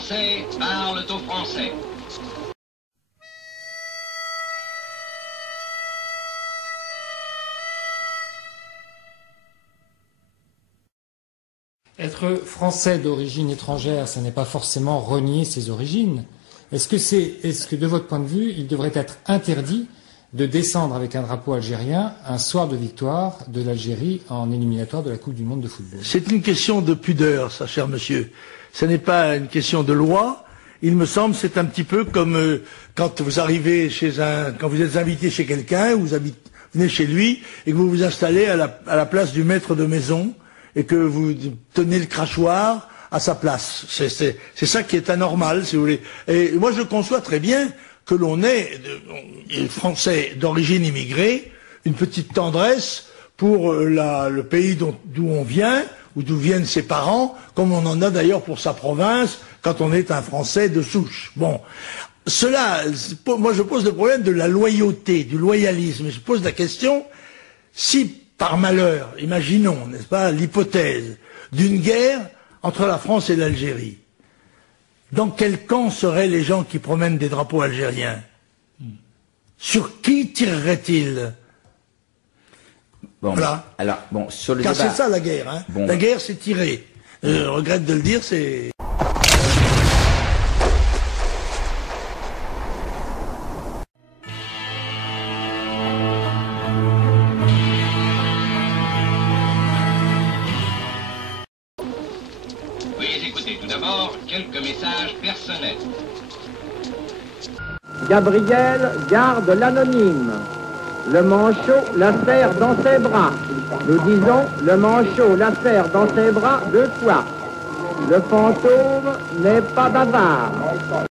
Français parlent aux Français. Être français d'origine étrangère, ça n'est pas forcément renier ses origines. Est-ce que de votre point de vue, il devrait être interdit de descendre avec un drapeau algérien un soir de victoire de l'Algérie en éliminatoire de la Coupe du Monde de football? C'est une question de pudeur, ça, cher monsieur. Ce n'est pas une question de loi. Il me semble, c'est un petit peu comme quand vous arrivez quand vous êtes invité chez quelqu'un, vous venez chez lui et que vous vous installez à la place du maître de maison et que vous tenez le crachoir à sa place. C'est ça qui est anormal, si vous voulez. Et moi, je conçois très bien que l'on ait, Français d'origine immigrée, une petite tendresse pour le pays d'où on vient, ou d'où viennent ses parents, comme on en a d'ailleurs pour sa province, quand on est un Français de souche. Bon, moi je pose le problème de la loyauté, du loyalisme. Je pose la question, si par malheur, imaginons, n'est-ce pas, l'hypothèse d'une guerre entre la France et l'Algérie, dans quel camp seraient les gens qui promènent des drapeaux algériens? Sur qui tireraient-ils? Bon, voilà. Alors, bon, sur le Car débat... c'est ça la guerre, hein. Bon. La guerre, c'est tirer. Je regrette de le dire, c'est... Veuillez écouter tout d'abord quelques messages personnels. Gabriel garde l'anonyme. Le manchot la serre dans ses bras. Nous disons, le manchot la serre dans ses bras 2 fois. Le fantôme n'est pas bavard.